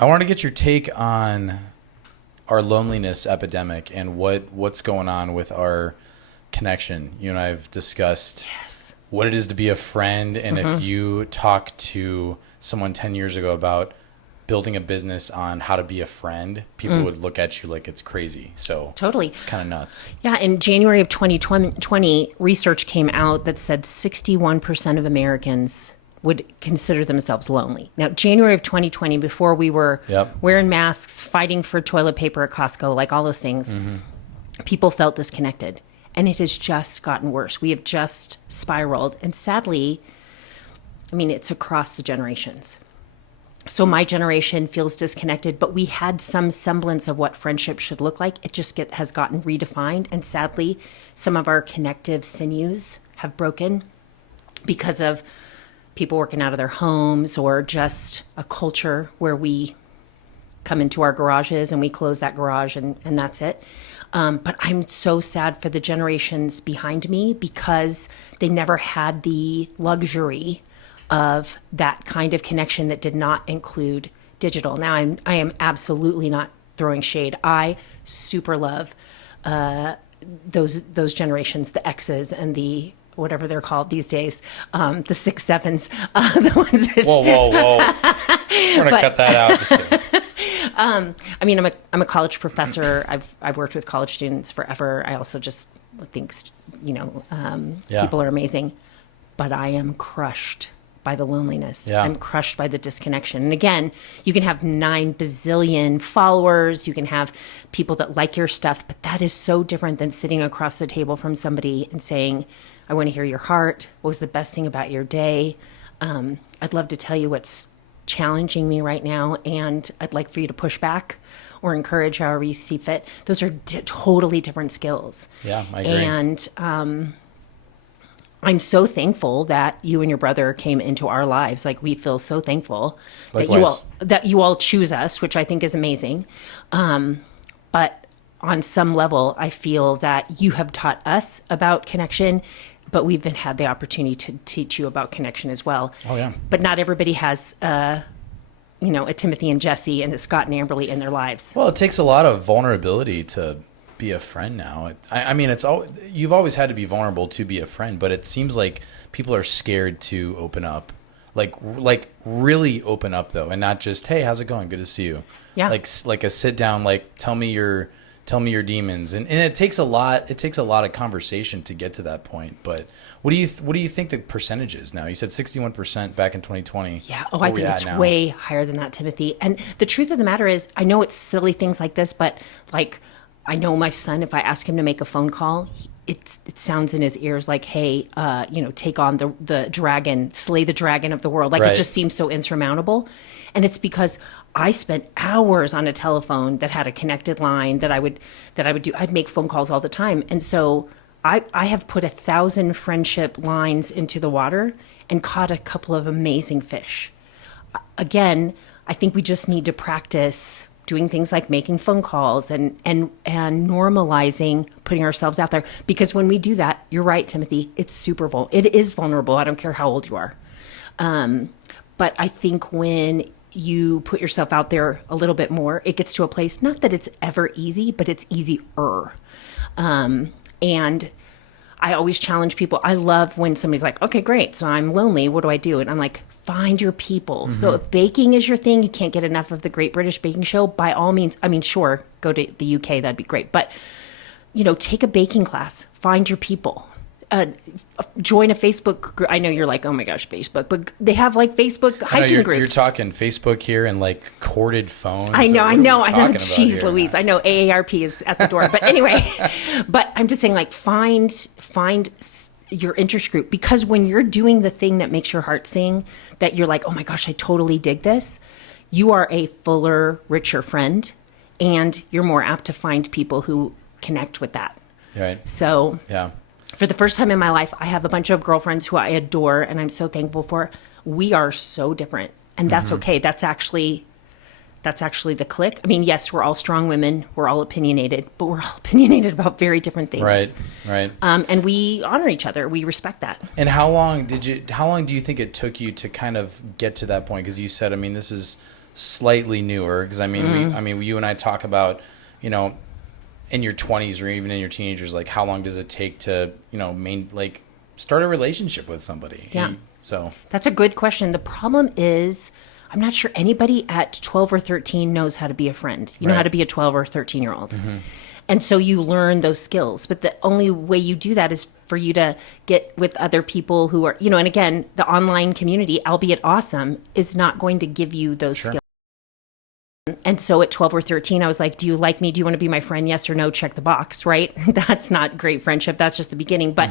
I want to get your take on our loneliness epidemic and what's going on with our connection. You and I have discussed what it is to be a friend, and if you talk to someone 10 years ago about building a business on how to be a friend, people would look at you like it's crazy. So Totally. it's kind of nuts. Yeah, in January of 2020, research came out that said 61% of Americans would consider themselves lonely. Now, January of 2020, before we were wearing masks, fighting for toilet paper at Costco, like all those things, people felt disconnected. And it has just gotten worse. We have just spiraled. And sadly, I mean, it's across the generations. So my generation feels disconnected, but we had some semblance of what friendship should look like. It just has gotten redefined. And sadly, some of our connective sinews have broken because of people working out of their homes, or just a culture where we come into our garages and we close that garage and that's it. But I'm so sad for the generations behind me because they never had the luxury of that kind of connection that did not include digital. Now, I am absolutely not throwing shade. I super love those generations, the X's and the whatever they're called these days, the 6, 7s, the ones that... Whoa. We're going to cut that out. Just kidding. I mean, I'm a college professor. I've worked with college students forever. I also just think, people are amazing. But I am crushed by the loneliness. Yeah. I'm crushed by the disconnection. And again, you can have 9 bazillion followers. You can have people that like your stuff, but that is so different than sitting across the table from somebody and saying, I want to hear your heart. What was the best thing about your day? I'd love to tell you what's challenging me right now, and I'd like for you to push back or encourage however you see fit. Those are totally different skills. Yeah, I agree. And I'm so thankful that you and your brother came into our lives. Like, we feel so thankful that you all choose us, which I think is amazing. But on some level, I feel that you have taught us about connection, but we've had the opportunity to teach you about connection as well. Oh, yeah. But not everybody has, a Timothy and Jesse and a Scott and Amberly in their lives. Well, it takes a lot of vulnerability to be a friend now. I mean, you've always had to be vulnerable to be a friend, but it seems like people are scared to open up. Like really open up, though, and not just, hey, how's it going? Good to see you. Yeah. Like a sit down, like, tell me your demons, and it takes a lot of conversation to get to that point. But what do you think the percentage is now? You said 61% back in 2020. Yeah. I think it's way higher than that, Timothy. And the truth of the matter is, I know it's silly things like this, but like, I know my son, if I ask him to make a phone call, it sounds in his ears like, hey, take on the dragon, slay the dragon of the world. Like, It just seems so insurmountable. And it's because I spent hours on a telephone that had a connected line that I would do. I'd make phone calls all the time. And so I have put 1,000 friendship lines into the water and caught a couple of amazing fish. Again, I think we just need to practice doing things like making phone calls and normalizing putting ourselves out there. Because when we do that, you're right, Timothy, it is vulnerable. I don't care how old you are. But I think when you put yourself out there a little bit more, it gets to a place, not that it's ever easy, but it's easier. And I always challenge people. I love when somebody's like, okay, great, so I'm lonely, what do I do? And I'm like, find your people. Mm-hmm. So if baking is your thing, you can't get enough of the Great British Baking Show, by all means, I mean, sure, go to the UK, that'd be great. But, take a baking class, find your people. Join a Facebook group. I know you're like, oh my gosh, Facebook, but they have like Facebook hiking groups. You're talking Facebook here and like corded phones. I know. Jeez Louise. I know AARP is at the door, but anyway, but I'm just saying, like, find your interest group, because when you're doing the thing that makes your heart sing, that you're like, oh my gosh, I totally dig this, you are a fuller, richer friend, and you're more apt to find people who connect with that. Right. So yeah. For the first time in my life, I have a bunch of girlfriends who I adore and I'm so thankful for. We are so different, and that's okay. That's actually the click. I mean, yes, we're all strong women. We're all opinionated, but we're all opinionated about very different things. Right. And we honor each other. We respect that. And how long do you think it took you to kind of get to that point? Because you said, I mean, this is slightly newer, because I mean, you and I talk about, you know, in your 20s or even in your teenagers, like how long does it take to, you know, start a relationship with somebody? Yeah. So That's a good question. The problem is, I'm not sure anybody at 12 or 13 knows how to be a friend. You know how to be a 12 or 13-year-old. And so you learn those skills. But the only way you do that is for you to get with other people who are, you know, and again, the online community, albeit awesome, is not going to give you those skills. And so at 12 or 13, I was like, do you like me? Do you want to be my friend? Yes or no? Check the box, right? That's not great friendship. That's just the beginning. But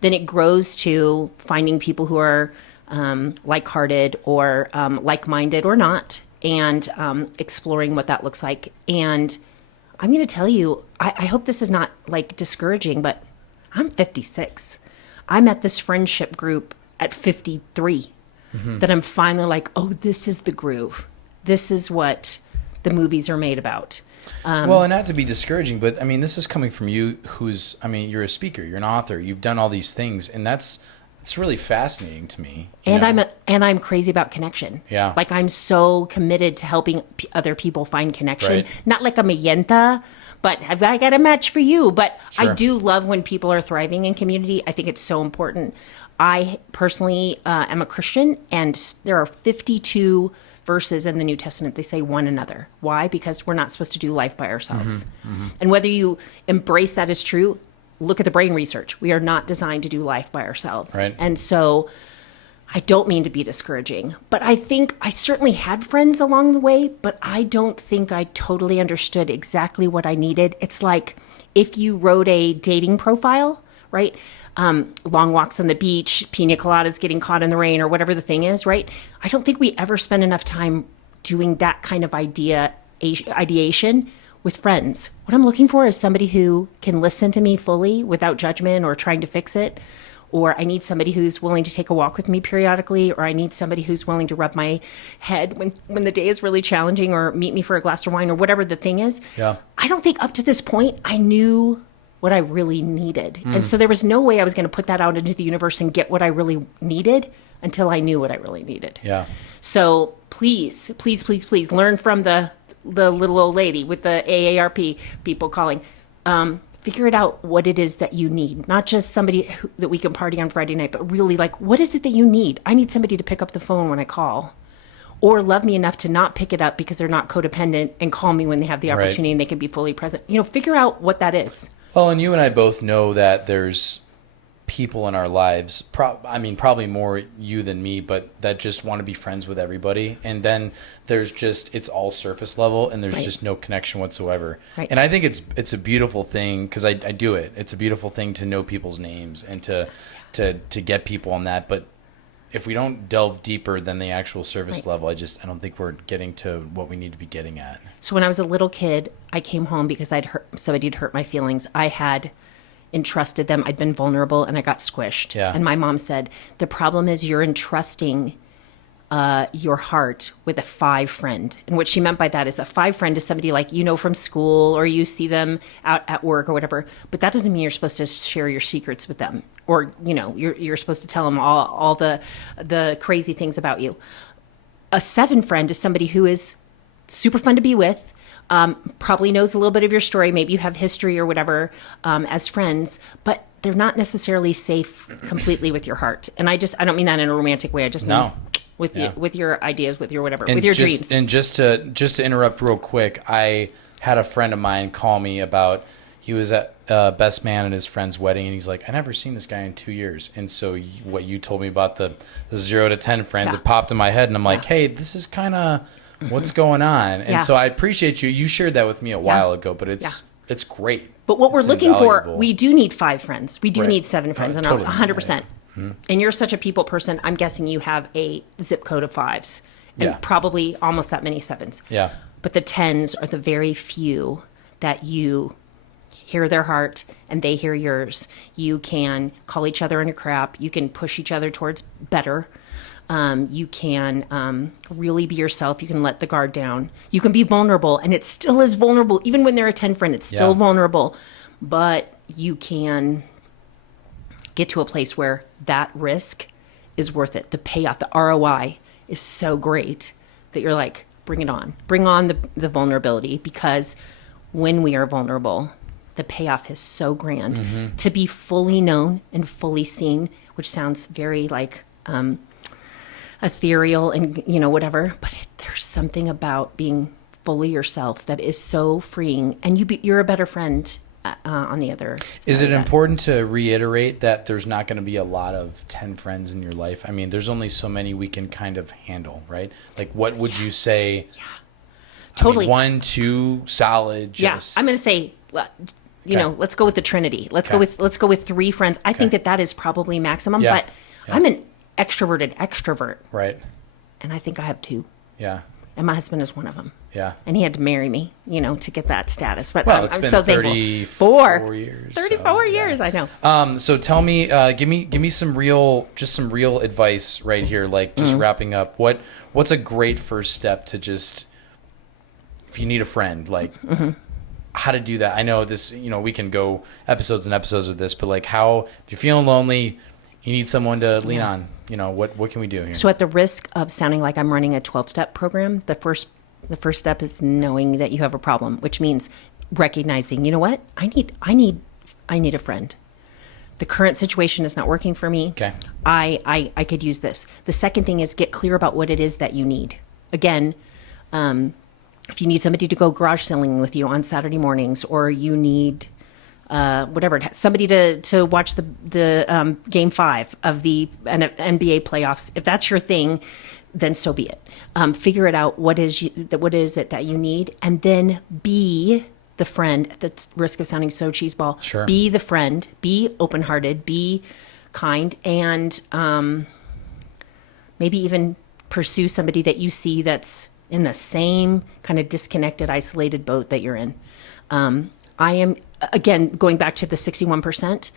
then it grows to finding people who are like-hearted or like-minded or not, and exploring what that looks like. And I'm going to tell you, I hope this is not like discouraging, but I'm 56. I met this friendship group at 53 that I'm finally like, oh, this is the groove. This is what the movies are made about. Well, and not to be discouraging, but I mean, this is coming from you you're a speaker, you're an author, you've done all these things, and it's really fascinating to me. And I'm crazy about connection. Yeah. Like I'm so committed to helping other people find connection. Right. Not like a Mayenta, but have I got a match for you? But Sure. I do love when people are thriving in community. I think it's so important. I personally am a Christian, and there are 52 verses in the New Testament. They say one another. Why? Because we're not supposed to do life by ourselves. And whether you embrace that as true, look at the brain research. We are not designed to do life by ourselves. Right. And so I don't mean to be discouraging, but I think I certainly had friends along the way, but I don't think I totally understood exactly what I needed. It's like if you wrote a dating profile, right? Long walks on the beach, pina coladas getting caught in the rain, or whatever the thing is, right? I don't think we ever spend enough time doing that kind of ideation with friends. What I'm looking for is somebody who can listen to me fully without judgment or trying to fix it. Or I need somebody who's willing to take a walk with me periodically, or I need somebody who's willing to rub my head when the day is really challenging, or meet me for a glass of wine, or whatever the thing is. Yeah. I don't think up to this point I knew what I really needed. And so there was no way I was going to put that out into the universe and get what I really needed until I knew what I really needed. Yeah. So please, please, please, please learn from the little old lady with the AARP people calling. Figure it out what it is that you need. Not just somebody that we can party on Friday night, but really like, what is it that you need? I need somebody to pick up the phone when I call, or love me enough to not pick it up because they're not codependent and call me when they have the opportunity and they can be fully present. You know, figure out what that is. Well, and you and I both know that there's people in our lives, probably more you than me, but that just want to be friends with everybody. And then there's just, it's all surface level, and there's just no connection whatsoever. Right. And I think it's a beautiful thing, because I do it. It's a beautiful thing to know people's names and to get people on that. But if we don't delve deeper than the actual surface level, I don't think we're getting to what we need to be getting at. So when I was a little kid, I came home because somebody had hurt my feelings. I had entrusted them. I'd been vulnerable and I got squished. Yeah. And my mom said, the problem is you're entrusting your heart with a 5 friend. And what she meant by that is a 5 friend is somebody like, you know, from school, or you see them out at work or whatever. But that doesn't mean you're supposed to share your secrets with them, or, you know, you're supposed to tell them all the crazy things about you. A 7 friend is somebody who is super fun to be with, probably knows a little bit of your story. Maybe you have history or whatever as friends, but they're not necessarily safe completely with your heart. And I don't mean that in a romantic way. I just mean with your ideas, with your whatever, and with your dreams. And just to interrupt real quick, I had a friend of mine call me about, he was at best man at his friend's wedding, and he's like, I never seen this guy in 2 years. And so what you told me about the 0 to 10 friends, it popped in my head, and I'm like, hey, this is kind of what's going on. And so I appreciate you shared that with me a while ago, but it's great. But what we're looking for, invaluable. we do need 5 friends. We do need 7 friends, and totally 100%. And you're such a people person. I'm guessing you have a zip code of 5s, and probably almost that many 7s. Yeah. But the 10s are the very few that you hear their heart and they hear yours. You can call each other on your crap. You can push each other towards better. You can really be yourself. You can let the guard down. You can be vulnerable, and it still is vulnerable. Even when they're a 10 friend, it's still vulnerable. But you can get to a place where that risk is worth it. The payoff, the ROI is so great that you're like, bring it on. Bring on the vulnerability, because when we are vulnerable, the payoff is so grand. To be fully known and fully seen, which sounds very like ethereal and, whatever, but there's something about being fully yourself that is so freeing, and you're a better friend on the other side. Is it important to reiterate that there's not going to be a lot of 10 friends in your life? I mean, there's only so many we can kind of handle, right? Like, what would you say? Yeah. Totally. 1, 2, solid. Just... Yeah, I'm going to say, let's go with the Trinity. Let's go with 3 friends. I think that is probably maximum. Yeah. But I'm an extroverted extrovert, right? And I think I have 2. Yeah. And my husband is one of them. Yeah. And he had to marry me, to get that status. But well, it's I'm been so 34 years. 34 years, I know. So tell me, give me some real advice right here. Like, just wrapping up, what's a great first step to just, if you need a friend, like how to do that? I know this, we can go episodes and episodes of this, but like, how, if you're feeling lonely, you need someone to lean on, what can we do here? So at the risk of sounding like I'm running a 12-step program, the first step is knowing that you have a problem, which means recognizing, you know what? I need a friend. The current situation is not working for me. Okay. I could use this. The second thing is get clear about what it is that you need. Again, if you need somebody to go garage selling with you on Saturday mornings, or you need somebody to watch the game 5 of the NBA playoffs. If that's your thing, then so be it. Figure it out. What is it that you need, and then be the friend. At the risk of sounding so cheeseball, sure. Be the friend. Be open-hearted. Be kind, and maybe even pursue somebody that you see that's in the same kind of disconnected, isolated boat that you're in. I am, again, going back to the 61%.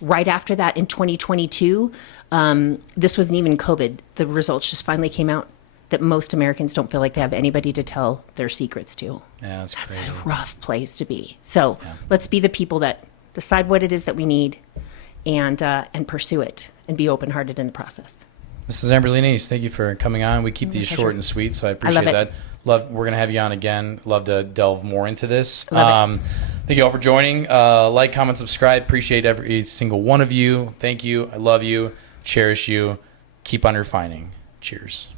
Right after that, in 2022, this wasn't even COVID. The results just finally came out that most Americans don't feel like they have anybody to tell their secrets to. Yeah, that's crazy. A rough place to be. So let's be the people that decide what it is that we need, and pursue it, and be open-hearted in the process. This is Amberly Neese. Thank you for coming on. We keep these short and sweet, so I appreciate that. We're going to have you on again. Love to delve more into this. Thank you all for joining. Like, comment, subscribe. Appreciate every single one of you. Thank you. I love you. Cherish you. Keep on refining. Cheers.